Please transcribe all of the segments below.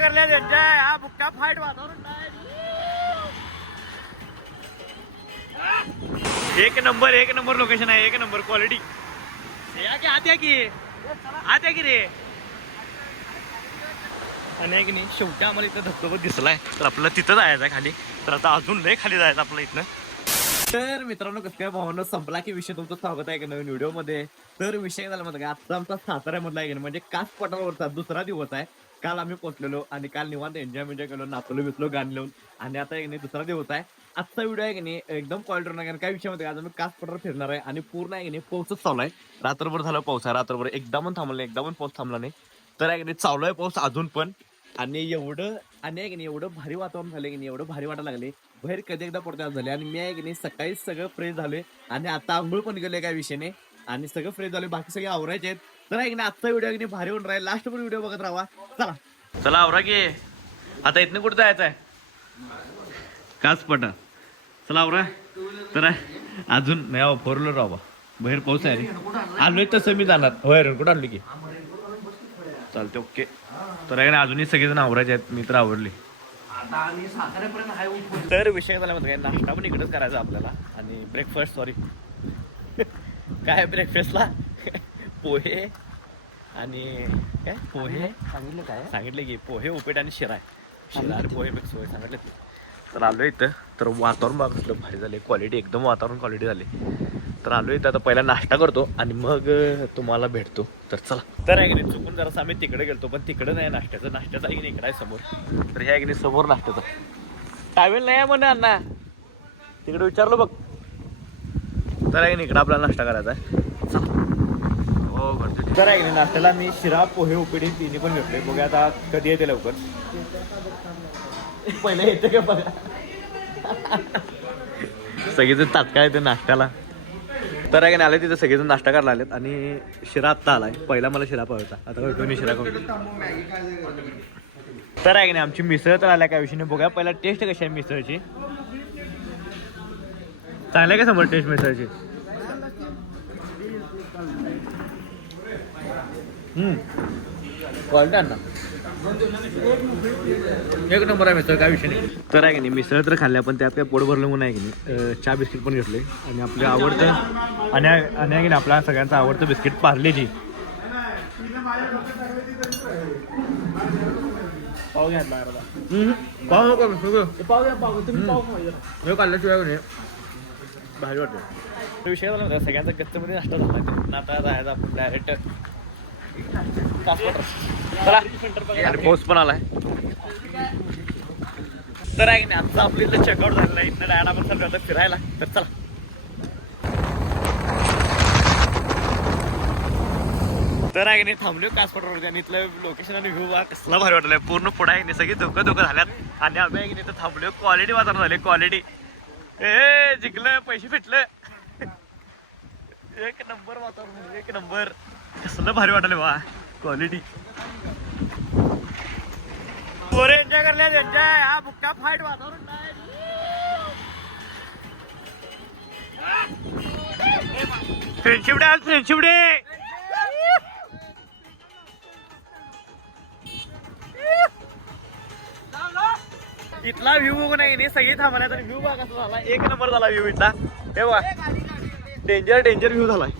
Enjoy करले enjoy हा बुक्का फाईट वातावरण एक नंबर लोकेशन आहे एक नंबर क्वालिटी आत्या की रे आणि की नाही शेवटी आम्हाला इथं धबधबा दिसलाय तर आपल्याला तिथं जायचं आहे खाली तर आता अजून लय खाली जायचं आपल्या इथनं तर मित्रांनो कसं काय भावना संपला की विषय तुमचं स्वागत आहे का नवीन व्हिडिओ मध्ये तर विषय झाला म्हणतो का आजचा आमचा साताऱ्यामधला आहे म्हणजे कास पठारावरचा दुसरा दिवस आहे काल आम्ही पोहोचलेलो आणि काल निवांत एन्जॉय केलो नाचलो बिचलो गाणी लावून आणि आता एक नाही दुसरा दिवस आहे आजचा व्हिडिओ आहे की नाही एकदम क्वालिटी होणार काय विषय मध्ये आज आम्ही कास पठार फिरणार आहे आणि पूर्ण आहे की नाही पाऊसच चालू आहे रात्रभर झालं पाऊस आहे रात्रभर एकदा पण थांबला नाही एकदा पण पाऊस थांबला नाही तर आहे की नाही चालू आहे पाऊस अजून पण आणि एवढं आणि आहे की नाही एवढं भारी वातावरण झालं की नाही एवढं भारी वाटायला लागले बाहेर कधी एकदा पडते झाले आणि मी आहे की नाही सकाळी सगळं फ्रेश झालोय आणि आता आंघोळ पण गेले काय विषयाने आणि सगळं फ्रेश झाले बाकी सगळे आवरायचे आहेत तर आहे की नाही आजचा व्हिडिओ की नाही भारी होऊन राहील लास्ट पण व्हिडिओ बघत राहा चला चला आवरा की आता इथनं कुठं जायचं आहे कास पटा चला आवरा तर अजून नाही फोरलं राहा बाहेर पाऊस आहे रे आलोय तसं मी जाणार होय रे कुठं आणली की चालते ओके तर आहे ना अजूनही सगळेजण आवरायचे आहेत मी तर आवडली तर विषय झाला काय नाश्ता पण इकडेच करायचा आपल्याला आणि ब्रेकफास्ट सॉरी काय ब्रेकफास्टला पोहे आणि काय पोहे सांगितले की पोहे उपीट आणि शिरा पोहे मिक्स होय सांगितले तर आलो इथं तर वातावरण बघा कसलं भारी झाले क्वालिटी एकदम वातावरण क्वालिटी झाली तर आलो इथं आता पहिला नाश्ता करतो आणि मग तुम्हाला भेटतो तर चला तर आहे की नाही चुकून जरासं आम्ही तिकडे गेलतो पण तिकडे नाही नाश्त्याचा आहे की नाही इकडे आहे समोर तर हे आहे की नाही समोर नाश्त्याचा टावेल नाही आहे म्हणे अण्णा तिकडे विचारलो बघ तर आहे की नाही इकडे आपल्याला नाश्ता करायचा आहे चला हो करतो तर आहे की नाही नाश्त्याला मी शिरा पोहे उपिडी तिन्ही पण घेतले बघा आता कधी येते लवकर पहिले येते का बघा सगळेजण तात्काळ येते नाश्त्याला तर आहे की आले तिथे सगळेजण नाश्ता करायला आलेत आणि शिरा आत्ता आलाय पहिला मला शिरा पाहायचा आता दोन्ही शिरा खाऊ तर आहे की नाही आमची मिसळ तर आल्या काय विषयी बघा पहिला टेस्ट कशी आहे मिसळची चांगल्या का समोर टेस्ट मिसळची क्वालिटी आहे ना एक नंबर आहे मिसळ काय विषय नाही तर आहे की नाही मिसळ तर खाल्ल्या पण त्यात काय पोट भरलं म्हणून आहे की नाही चहा बिस्किट पण घेतले आणि आपलं आवडतं आणि आहे की नाही आपल्या सगळ्यांचं आवडतं बिस्किट पार्लेजी पाव घ्या पाव काढल्याशिवाय नाही भारी वाटतं विषय झाला ना सगळ्यांचा कच्च्यामध्ये नाश्ता झाला आता जायचं आपण डायरेक्ट पाऊस पण आलाय तर आहे की नाही आजचा आपल्या इथलं चेकआउट झालेलं आहे इथं डायरेक्ट आपण चालू आता फिरायला तर चला तर आहे की नाही थांबलो कासपठारवरती आणि इथलं लोकेशन आणि व्ह्यू बघा कसला भारी वाटलाय पूर्ण पुढे आहे नाही सगळी धोकं झाल्यात आणि आम्ही आहे की नाही तर थांबलो क्वालिटी वातावरण झाले क्वालिटी ए जिंकलं पैसे भेटलं एक नंबर वातावरण एक नंबर कसलं भारी वाटलं वा क्वालिटी पोरे एन्जॉय करले एन्जॉय हा बुक्का फाईट वातावरण फ्रेंडशिप डे आज फ्रेंडशिप डे इथला व्ह्यू बघू नाही सगळी थांबला तर व्ह्यू बघा कसा झाला एक नंबर झाला व्ह्यू इथला हे बघा डेंजर व्ह्यू झालाय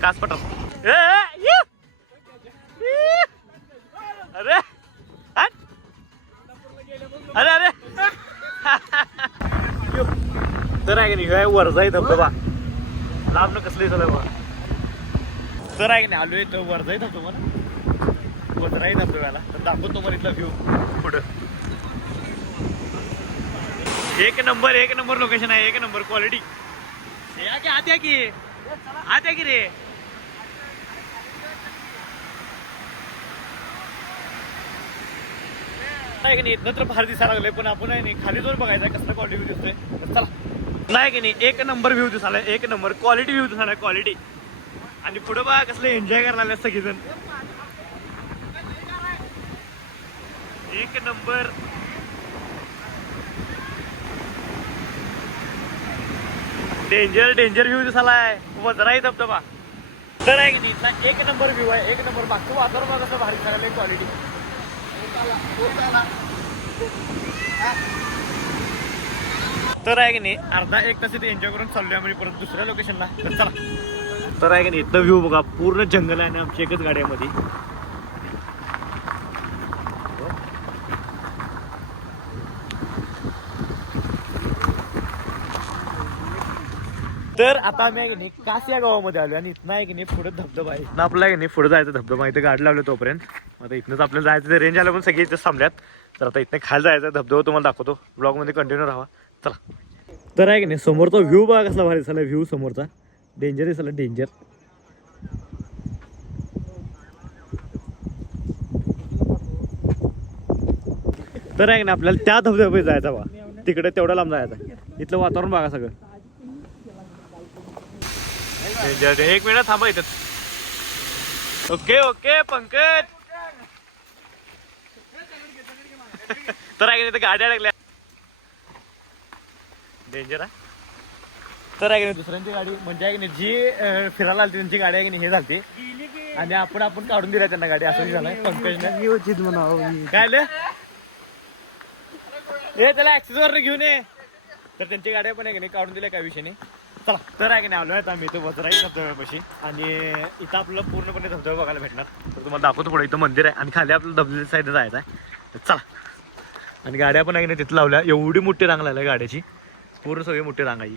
कास पठार अरे अरे अरे तर आहे की नाही वरजाई धबधबा लांब कसली झालं बघा तर आहे की नाही आलोय तर वरजाई धबधबा ना वरजाई धबधब्याला तर दाखवतो मला इथला व्ह्यू पुढं एक नंबर लोकेशन आहे एक नंबर क्वालिटी आत्या की रे इथनं तर फार दिसायला लागलंय पण आपण आहे नाही खाली जाऊन बघायचा कसला क्वालिटी व्ह्यू दिसतोय चला नाही की नाही एक नंबर व्ह्यू दिसायला एक नंबर क्वालिटी व्ह्यू दिसायला क्वालिटी आणि पुढे बघा कसलं एन्जॉय करायला लागले सगळेजण एक नंबर डेंजर व्ह्यू दिसायलाय वजराई धबधबा तर आहे की नाही इथला एक नंबर व्ह्यू आहे एक नंबर बाकी वातावरण कसं भारी दिसायला क्वालिटी तर आहे की नाही अर्धा एक तास इथे एन्जॉय करून चाललोय आम्ही परत दुसऱ्या लोकेशनला. तर चला. तर आहे की नाही इथं व्ह्यू बघा, पूर्ण जंगल आहे आणि आमची एकच गाडी आहे मध्ये. तर आता आम्ही आहे की नाही कास या गावामध्ये आलो आणि इथनं आहे की नाही पुढे धबधबा आहे. इथनं आपल्याला आहे की नाही पुढे जायचं धबधबा. इथं गाडी लावलं तोपर्यंत. आता इथनंच आपल्याला जायचं, ते रेंज आलं पण सगळे इथं थांबल्यात. तर आता इथनं खायला जायचं, धबधबा तुम्हाला दाखवतो. ब्लॉगमध्ये कंटिन्यू राहा. चला. तर आहे की नाही समोरचा व्ह्यू बघा कसला भारी दिसला. व्ह्यू समोरचा डेंजर दिसला, डेंजर. तर आहे की नाही आपल्याला त्या धबधब्यात जायचं बा, तिकडे तेवढा लांब जायचं. इथलं वातावरण बघा सगळं डेंजर. एक मिनिट थांबा इथं. Okay okay Pankaj. तर आहे की नाही गाड्या अडकल्या, डेंजर आहे. तर आहे की नाही दुसऱ्यांची गाडी म्हणजे आहे की नाही जी फिरायला आली त्यांची गाडी आहे की नाही हे झालती आणि आपण काढून दिला त्यांना गाडी. असं झालंय पंकजने. काय आलं हे त्याला ऍक्सेस वर घेऊन ये. तर त्यांची गाड्या पण आहे की नाही काढून दिल्या, काय विषय नाही. चला. तर आहे की नाही आलो आहेत आम्ही इथं वजराई धबधब्यापाशी आणि इथं आपल्याला पूर्णपणे धबधबा बघायला भेटणार. तर तुम्हाला दाखवतो पुढे इथं मंदिर आहे आणि खाली आपल्याला धबधब्याच्या साईडला जायचं आहे. चला. आणि गाड्या पण आहे की नाही तिथं लावल्या. एवढी मोठी रांग लागली गाड्याची, पूर्ण सगळी मोठी रांग आहे.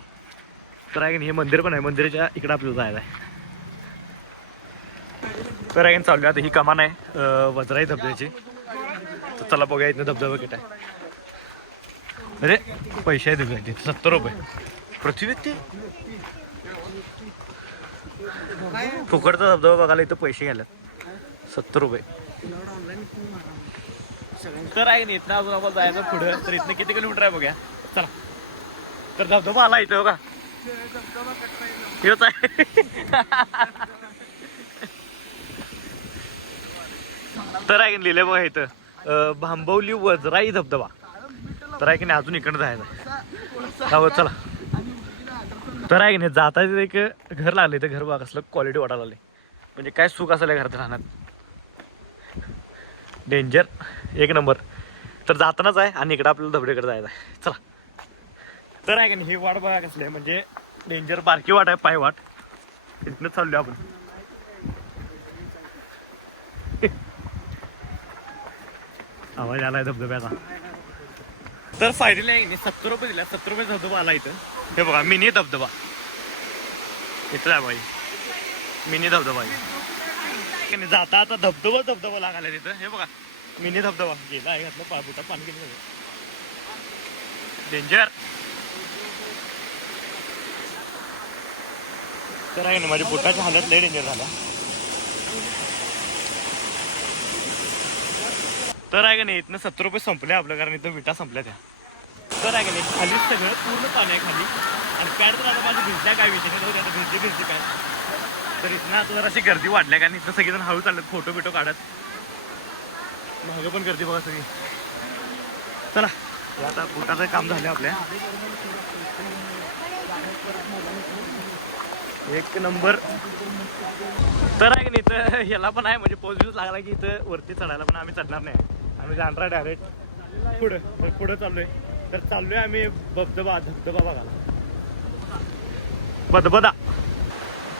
तर आहे की नाही हे मंदिर पण आहे, मंदिराच्या इकडे आपल्याला जायचं आहे. तर आहे की चालू आता ही कमान आहे वजराई धबधब्याची. तर चला बघूया इथं धबधबा किती आहे. अरे पैसे आहे तिथे 70 रुपये प्रति व्यक्ती. फुकटचा धबधबा बघायला इथं पैसे घ्यायला 70 रुपये. तर आहे नाही इथनं अजून आम्हाला जायचं पुढं. तर इथनं किती किलोमीटर आहे बघूया. चला. तर धबधबा आला इथं बघा, हेच आहे. तर आहे की लिहिले बघा इथं भांबवली वजराई धबधबा. तर आहे की नाही अजून इकडं जायचं. चला. तर आहे की नाही जाता एक घर लागले, तर घर बघा कसलं क्वालिटी वाटायला लागले. म्हणजे काय सुख असेल घरात राहण्यात, डेंजर एक नंबर. तर जातानाच आहे आणि इकडं आपल्याला धबधब्याकडे जायचं आहे. चला. तर आहे की नाही ही वाट बघा कसली आहे, म्हणजे डेंजर बारकी वाट आहे, पाय वाट. इथनंच चाललो आपण. आवाज आलाय धबधब्याचा. तर फायनली आहे की नाही 70 रुपये दिला. 70 रुपये धबधबा आला इथं. हे बघा मिनी धबधबा इथं आहे बाई, मिनी धबधबा आहे. जाता आता धबधबा लागायला तिथं. हे बघा मिनी धबधबा गेला आहे, घातलं पापुटा पाणी गेलं डेंजर. तर आहे ना माझ्या बुटाच्या हालत लय डेंजर झाला. तर आहे का नाही इथनं 70 रुपये संपले आपलं, कारण इथं विटा संपल्या त्या. तर आहे का नाही खाली सगळं पूर्ण पाणी आहे खाली. आणि पॅड तर आता माझी भिजल्या काय विषय नाही, आता भिजली काय. तर इथनं आता जर अशी गर्दी वाढल्या, कारण इथं सगळेजण हळू चालत फोटो बिटो काढत. मागं पण गर्दी बघा सगळी. चला आता बुटाचं काम झालं आपल्या. एक नंबर. तर आहे की नाही इथं ह्याला पण आहे, म्हणजे पॉझिटिव्ह लागला की इथं वरती चढायला, पण आम्ही चढणार नाही. आम्ही जाणार डायरेक्ट पुढं. तर पुढं चाललोय. तर चाललोय आम्ही धबधबा बघायला, बदबदा.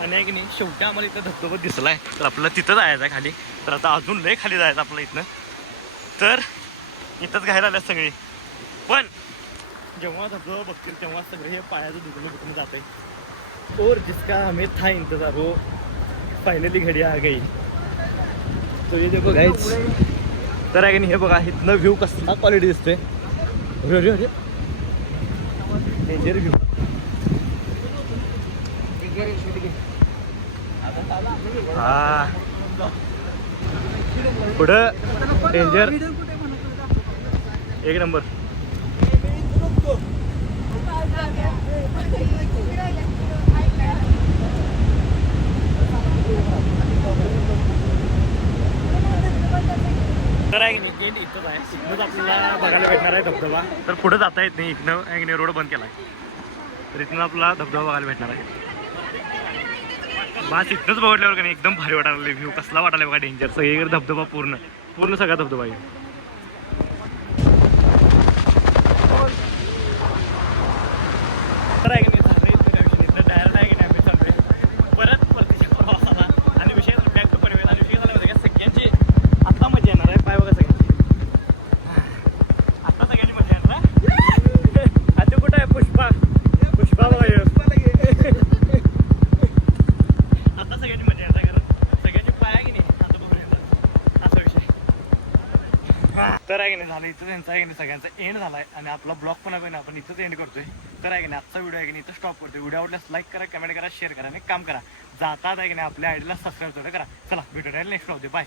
आणि आहे की नाही शेवटी आम्हाला इथं धबधबा दिसलाय, तर आपल्याला तिथं जायचं आहे खाली. तर आता अजून लय खाली जायचं आपल्याला इथनं. तर इथंच घ्यायला आल्या सगळी, पण जेव्हा धबधबा बघतील तेव्हा सगळे हे पायाचं दुखणं जात आहे. और जिसका हमें था इंतजार वो फायनली घडी आ गई. तो ये देखो गाइस. तर आहे की नाही हे बघा इथनं व्ह्यू कसला क्वालिटी दिसतोय. अरे अरे डेंजर व्ह्यू. हा पुढं डेंजर एक नंबर. तर आहे की नाही इथंच आहे, इथनंच आपल्याला बघायला भेटणार आहे धबधबा. तर पुढे जाता येत नाही, इथनं आहे की नाही रोड बंद केला आहे. तर इथनं आपला धबधबा बघायला भेटणार आहे. बस इथनंच बघितल्यावर का नाही एकदम भारी वाटायला. व्ह्यू कसला वाटायला बघा, डेंजर. सगळीकडे धबधबा, पूर्ण सगळा धबधबा आहे. तर आहे की नाही झालं इथं डायरेक्ट आहे की नाही आम्ही चाललोय परत परतीच्या प्रवासाला आणि विषय बॅक टू पनवेल आणि विषय झाला होता का सगळ्यांची आता मजा येणार आहे पाय बघा सगळ्यांची आता सगळ्यांची मजा येणार ना आता कुठं आहे पुष्पा पुष्पा बघा आता सगळ्यांची मजा येणार कारण सगळ्यांची पाय आहे की नाही आता बघून येणार असा विषय तर आहे की नाही झालं इथं त्यांचा आहे की नाही सगळ्यांचा एंड झालाय आणि आपला ब्लॉग पण आहे ना आपण इथंच एंड करतोय तर आहे की नाही आजचा व्हिडिओ आहे की नाही इथं स्टॉप करतोय व्हिडिओ आवडल्यास लाईक करा कमेंट करा शेअर करा आणि काम करा जातात आहे की नाही आपल्या आयडीला सबस्क्राईब करा चला भेटूया नेक्स्ट व्हिडिओ बाय.